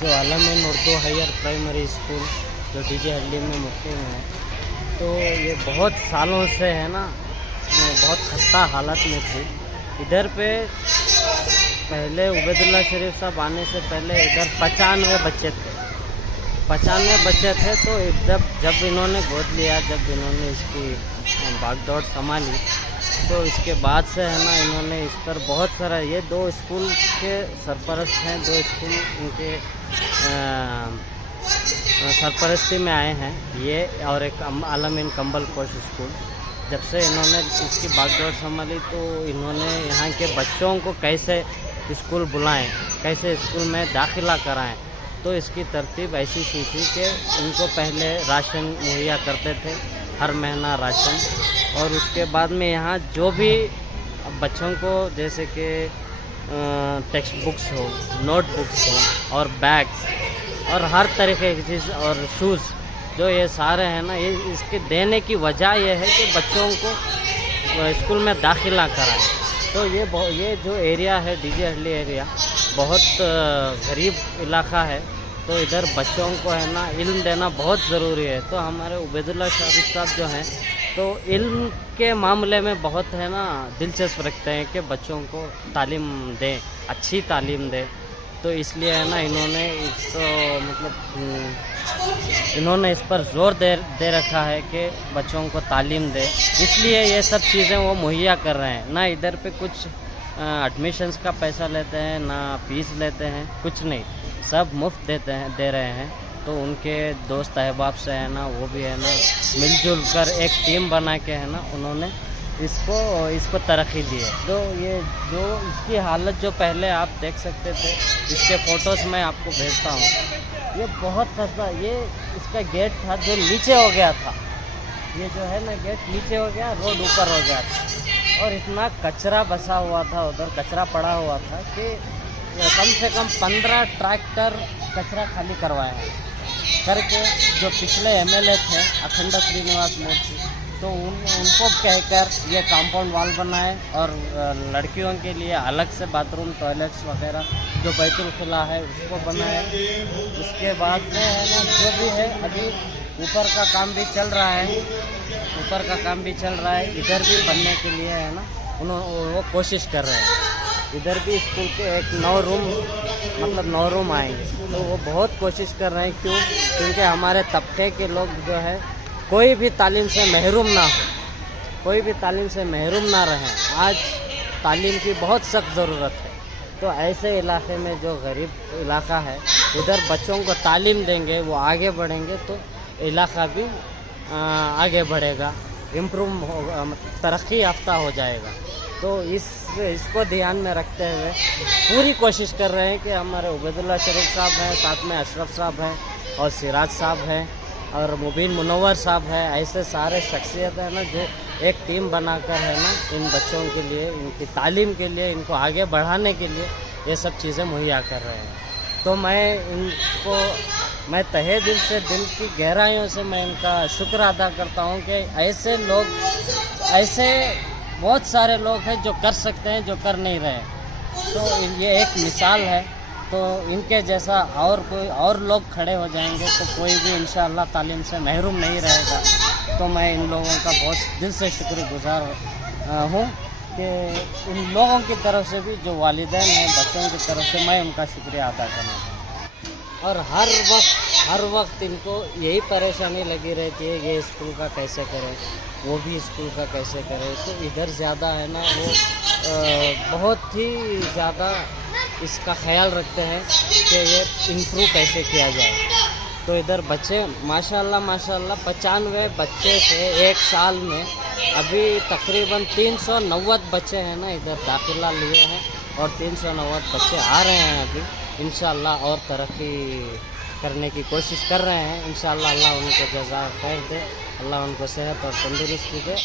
जो आलमीन Urdu higher primary school जो डीजे हल्ली में मुक़ीम है, तो ये बहुत सालों से है ना बहुत खस्ता हालत में थी। इधर पे पहले उबैदुल्ला शरीफ साहब आने से पहले इधर 95 बच्चे थे। 95 बच्चे थे। तो जब इन्होंने गोद लिया, जब इन्होंने इसकी भागदौड़ संभाली, तो इसके बाद से है ना इन्होंने इस पर बहुत सारा, ये 2 स्कूल के सरपरस्त हैं, 2 स्कूल इनके सरपरस्ती में आए हैं, ये और एक आलमीन कंबल पोश स्कूल। जब से इन्होंने इसकी भागदौड़ संभाली तो इन्होंने यहाँ के बच्चों को कैसे स्कूल बुलाएं, कैसे स्कूल में दाखिला कराएं, तो इसकी तरतीब ऐसी की थी कि इनको पहले राशन मुहैया करते थे, हर महीना राशन, और उसके बाद में यहाँ जो भी बच्चों को जैसे कि टेक्स्ट बुक्स हो, नोट बुक्स हो और बैग्स और हर तरीके की चीज़ और शूज़, जो ये सारे हैं ना, ये इसके देने की वजह ये है कि बच्चों को स्कूल में दाखिला कराएं। तो ये जो एरिया है डीजे हल्ली एरिया बहुत गरीब इलाका है, तो इधर बच्चों को है ना इल्म देना बहुत ज़रूरी है। तो हमारे उबैदुल्ला शरीफ साहब जो हैं तो इल्म के मामले में बहुत है ना दिलचस्प रखते हैं कि बच्चों को तालीम दें, अच्छी तालीम दें। तो इसलिए है ना इन्होंने इसको इन्होंने इस पर ज़ोर दे रखा है कि बच्चों को तालीम दें, इसलिए ये सब चीज़ें वो मुहैया कर रहे हैं। ना इधर पे कुछ एडमिशन्स का पैसा लेते हैं, ना फीस लेते हैं, कुछ नहीं, सब मुफ्त दे रहे हैं। तो उनके दोस्त अहबाब से है ना वो भी है ना मिलजुल कर एक टीम बना के है ना उन्होंने इसको तरक्की दी है। तो ये जो इसकी हालत जो पहले आप देख सकते थे, इसके फ़ोटोज़ मैं आपको भेजता हूँ। ये बहुत खस्ता, ये इसका गेट था जो नीचे हो गया था, ये जो है ना गेट नीचे हो गया, रोड ऊपर हो गया था, और इतना कचरा बसा हुआ था, उधर कचरा पड़ा हुआ था कि कम से कम 15 ट्रैक्टर कचरा खाली करवाए हैं करके। जो पिछले एमएलए थे अखंड श्रीनिवास मूर्ति, तो उनको कहकर ये कंपाउंड वॉल बनाए और लड़कियों के लिए अलग से बाथरूम, टॉयलेट्स वगैरह जो बैतुल खुला है उसको बनाए। उसके बाद में है ना जो भी है अभी ऊपर का काम भी चल रहा है, इधर भी बनने के लिए है ना वो कोशिश कर रहे हैं। इधर भी स्कूल के एक 9 रूम आएंगे, तो वो बहुत कोशिश कर रहे हैं। क्योंकि हमारे तबके के लोग जो है कोई भी तालीम से महरूम ना रहें। आज तालीम की बहुत सख्त ज़रूरत है। तो ऐसे इलाके में जो गरीब इलाका है, उधर बच्चों को तालीम देंगे, वो आगे बढ़ेंगे, तो इलाका भी आगे बढ़ेगा, इम्प्रूव होगा, तरक्की याफ्ता हो जाएगा। तो इसको ध्यान में रखते हुए पूरी कोशिश कर रहे हैं कि हमारे उबैदुल्ला शरीफ साहब हैं, साथ में अशरफ साहब हैं और सिराज साहब हैं और मुबीन मुनव्वर साहब हैं, ऐसे सारे शख्सियत हैं ना जो एक टीम बनाकर है ना इन बच्चों के लिए, इनकी तालीम के लिए, इनको आगे बढ़ाने के लिए ये सब चीज़ें मुहैया कर रहे हैं। तो मैं तहे दिल से, दिल की गहराइयों से मैं इनका शुक्र अदा करता हूँ कि ऐसे बहुत सारे लोग हैं जो कर सकते हैं, जो कर नहीं रहे। तो ये एक मिसाल है। तो इनके जैसा और लोग खड़े हो जाएंगे तो कोई भी इंशाअल्लाह तालीम से महरूम नहीं रहेगा। तो मैं इन लोगों का बहुत दिल से शुक्रगुजार हूँ कि इन लोगों की तरफ से भी, जो वालिदैन हैं बच्चों की तरफ से, मैं उनका शुक्रिया अदा करना चाहूँ। और हर वक्त इनको यही परेशानी लगी रहती है, ये स्कूल का कैसे करें, वो भी स्कूल का कैसे करें। तो इधर ज़्यादा है ना वो बहुत ही ज़्यादा इसका ख्याल रखते हैं कि ये इम्प्रूव कैसे किया जाए। तो इधर बच्चे माशाल्लाह 95 बच्चे से एक साल में अभी तकरीबन 390 बच्चे हैं ना इधर दाखिला लिए हैं, और 390 बच्चे आ रहे हैं अभी इंशाअल्लाह, और तरक्की करने की कोशिश कर रहे हैं इंशाअल्लाह। अल्लाह उनको जज़ा खैर दे, अल्लाह उनको सेहत और तंदुरुस्ती दे।